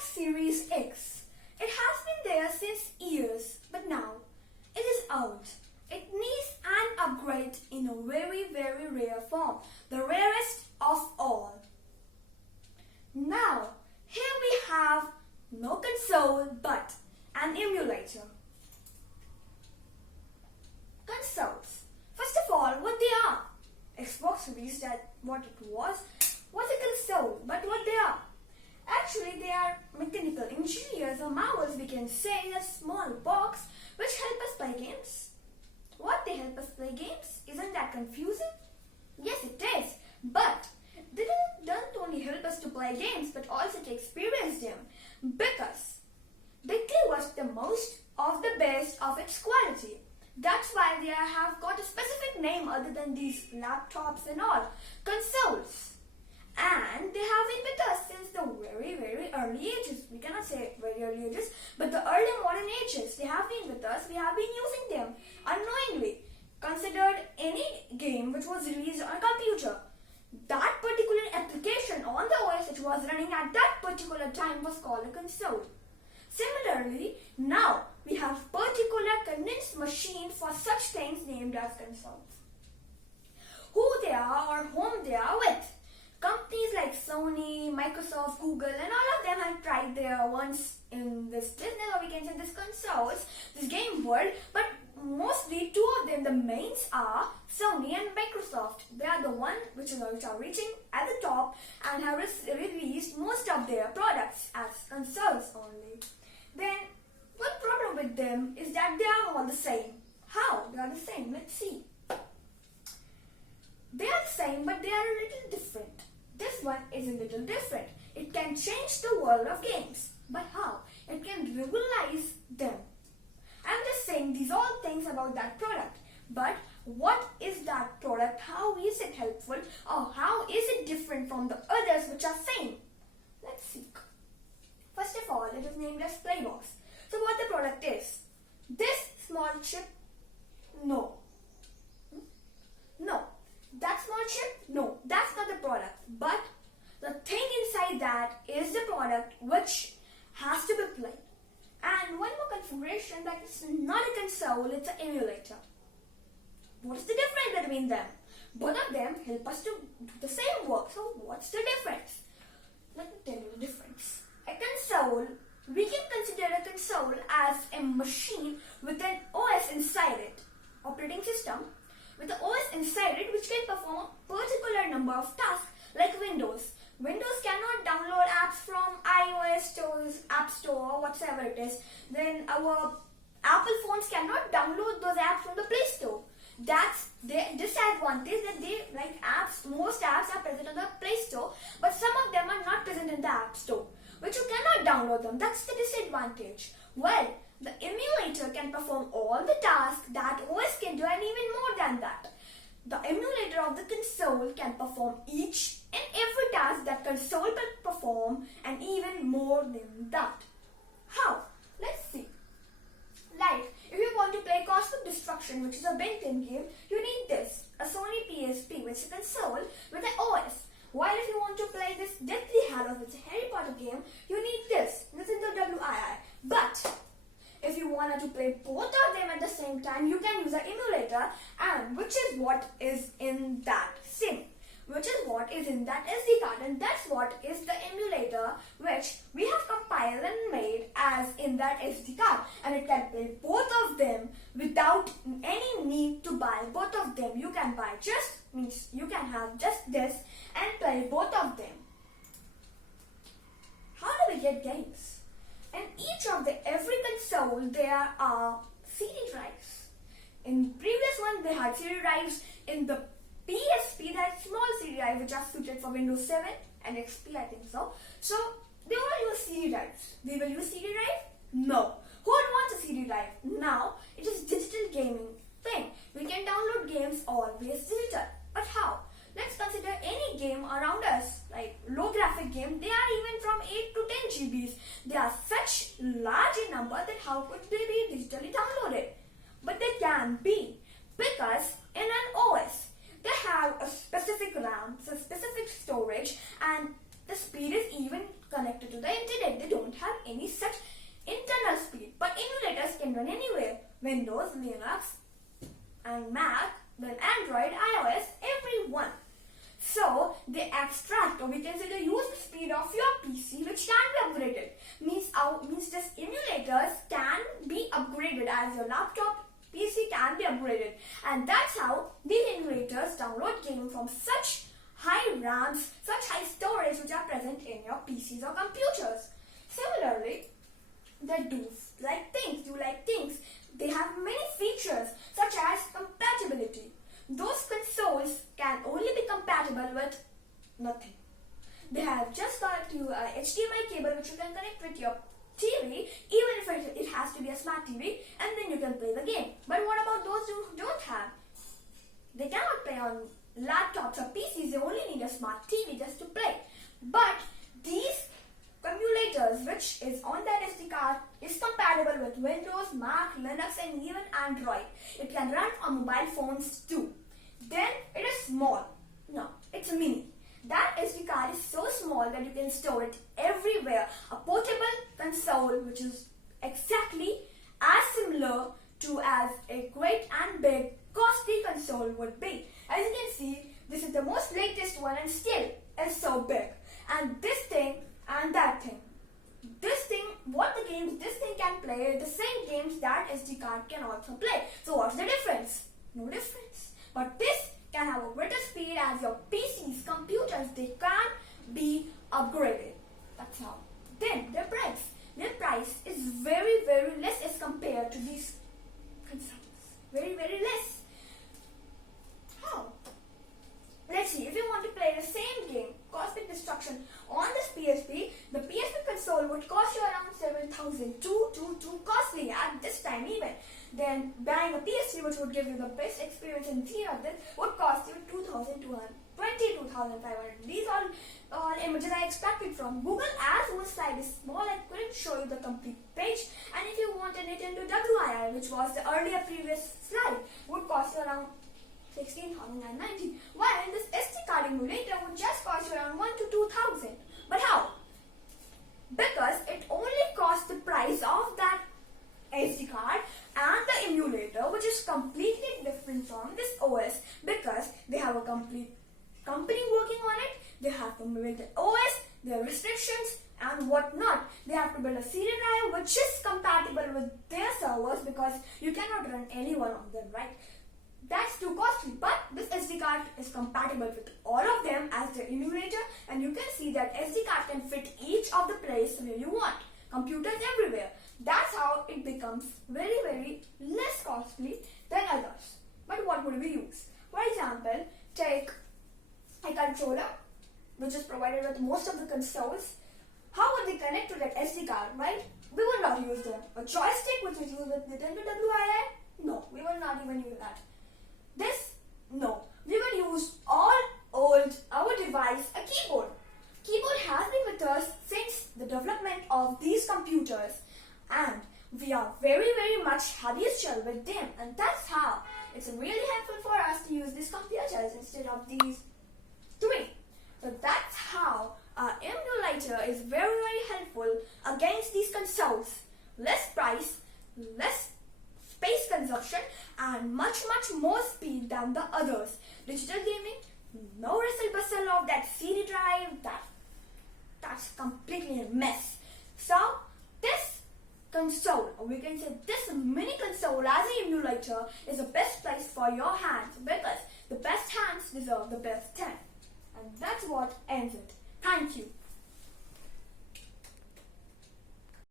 Series X. It has been there since years, but now it is out. It needs an upgrade in a very, very rare form, the rarest of all. Now, here we have no console but an emulator. Consoles. First of all, what they are. Xbox Series, that what it was a console, but what they are. Actually, they are mechanical engineers or marvels, we can say, a small box which help us play games. What they help us play games? Isn't that confusing? Yes, it is. But they don't only help us to play games, but also to experience them, because they give us the most of the best of its quality. That's why they have got a specific name other than these laptops and all. Consoles. And they have been with us since the very, very early ages. We cannot say very early ages, but the early modern ages. They have been with us. We have been using them unknowingly. Considered any game which was released on a computer, that particular application on the OS which was running at that particular time was called a console. Similarly, now we have particular condensed machines for such things named as consoles. Who they are or whom they are with. Companies like Sony, Microsoft, Google, and all of them have tried their once in this business, or we can say this consoles, this game world, but mostly two of them, the mains are Sony and Microsoft. They are the one which are reaching at the top and have released most of their products as consoles only. Then, one problem with them is that they are all the same. How? They are the same. Let's see. They are the same, but they are a little different. This one is a little different. It can change the world of games. But how? It can revolutionize them. I'm just saying these all things about that product. But what is that product? How is it helpful? Or how is it different from the others which are same? Let's see. First of all, it is named as Playbox. So what the product is? This small chip? No. No. That small chip? No, that's not the product. But the thing inside that is the product which has to be played. And one more configuration, that it's not a console, it's an emulator. What is the difference between them? Both of them help us to do the same work. So what's the difference? Let me tell you the difference. A console, we can consider a console as a machine with an OS inside it, operating system, with the OS inside it which can perform a particular number of tasks like Windows. Windows cannot download apps from iOS stores, App Store, or whatever it is. Then our Apple phones cannot download those apps from the Play Store. That's the disadvantage, that they like apps. Most apps are present on the Play Store, but some of them are not present in the App Store, which you cannot download them. That's the disadvantage. Well, the emulator can perform all the tasks that OS can do, and even more than that. The emulator of the console can perform each and every task that console can perform, and even more than that. How? Let's see. Like, if you want to play Cosmic Destruction, which is a built-in game, you need this, a Sony PSP, which is a console with an OS. While if you want to play this Deathly Hallows, which is a Harry Potter game, you need this. This is the WII. But if you wanted to play both of them at the same time, you can use an emulator, and which is what is in that SIM, which is what is in that SD card, and that's what is the emulator which we have compiled and made as in that SD card, and it can play both of them without any need to buy both of them. You can buy means you can have just this and play both of them. How do we get games? In each of every console there are CD drives. In previous one they had CD drives. In the PSP there are small CD drives which are suited for Windows 7 and XP, I think so. So they all use CD drives. We will use CD drive? No. Who would want a CD drive? Now it is digital gaming thing. We can download games always digital. But how? Let's consider any game around us, like low graphic game. They are even from 8 to 10 GBs. They are such large in number that how could they be digitally downloaded? But they can be, because in an OS they have a specific RAM, so specific storage, and the speed is even connected to the internet. They don't have any such internal speed. But emulators can run anywhere. Windows, Linux, and Mac, then Android, iOS, everyone. So they extract, or we can say they use the speed of your PC, which can be upgraded. Means this emulators can be upgraded as your laptop PC can be upgraded, and that's how these emulators download games from such high RAMs, such high storage which are present in your PCs or computers. Similarly, they do like things. They have many features such as compatibility. Those consoles can only be compatible with nothing. They have just got you a HDMI cable which you can connect with your TV, even if it has to be a smart TV, and then you can play the game. But what about those who don't have? They cannot play on laptops or PCs. They only need a smart TV just to play. But these emulators, which is on that SD card, is compatible with Windows, Mac, Linux, and even Android. It can run on mobile phones too. Then it is small. No, it's a mini. That SD card is so small that you can store it everywhere. A portable console which is exactly as similar to as a great and big costly console would be. As you can see, this is the most latest one and still is so big. And this thing and that thing. This thing can play the same games that SD card can also play. So what's the difference? No difference. But this can have a greater speed as your PCs, computers, they can be upgraded. That's how. Then their price. Their price is very, very less as compared to these consoles. Very, very less. How? Let's see, if you want to play the same game, Cosmic Destruction, on this PSP, the PSP console would cost you around 7,000. Too costly at this time even. Then buying a PSP, which would give you the best experience in 3 of this, would cost you 22,500. These all images I extracted from Google, as Google's site is small, I couldn't show you the complete page. And if you want a Nintendo WII, which was the earlier previous slide, would cost you around 16,990. While this SD card emulator would just cost you around 1,000 to 2,000. But how? Because it only costs the price of that SD card and the emulator, which is completely different from this OS, because they have a complete company working on it. They have to build the OS, their restrictions and whatnot. They have to build a CD drive which is compatible with their servers, because you cannot run any one of them, right? That's too costly. But this SD card is compatible with all of them as the emulator, and you can see that SD card can fit each of the place where you want. Computers everywhere. That's how it becomes very, very less costly than others. But what would we use? For example, take a controller which is provided with most of the consoles. How would they connect to that SD card, right? We will not use them. A joystick which is used with Nintendo WII? No, we will not even use that. This? No. We will use our device, a keyboard. Keyboard has been with us since the development of these computers, and we are very, very much habitual with them, and that's how it's really helpful for us to use these computers instead of these three. So that's how our emulator is very, very helpful against these consoles. Less price, less space consumption, and much, much more speed than the others. Digital gaming, no wrestle bustle of that CD drive, that's completely a mess. So this console, or we can say this mini console as an emulator, is the best place for your hands, because the best hands deserve the best 10. And that's what ends it. Thank you.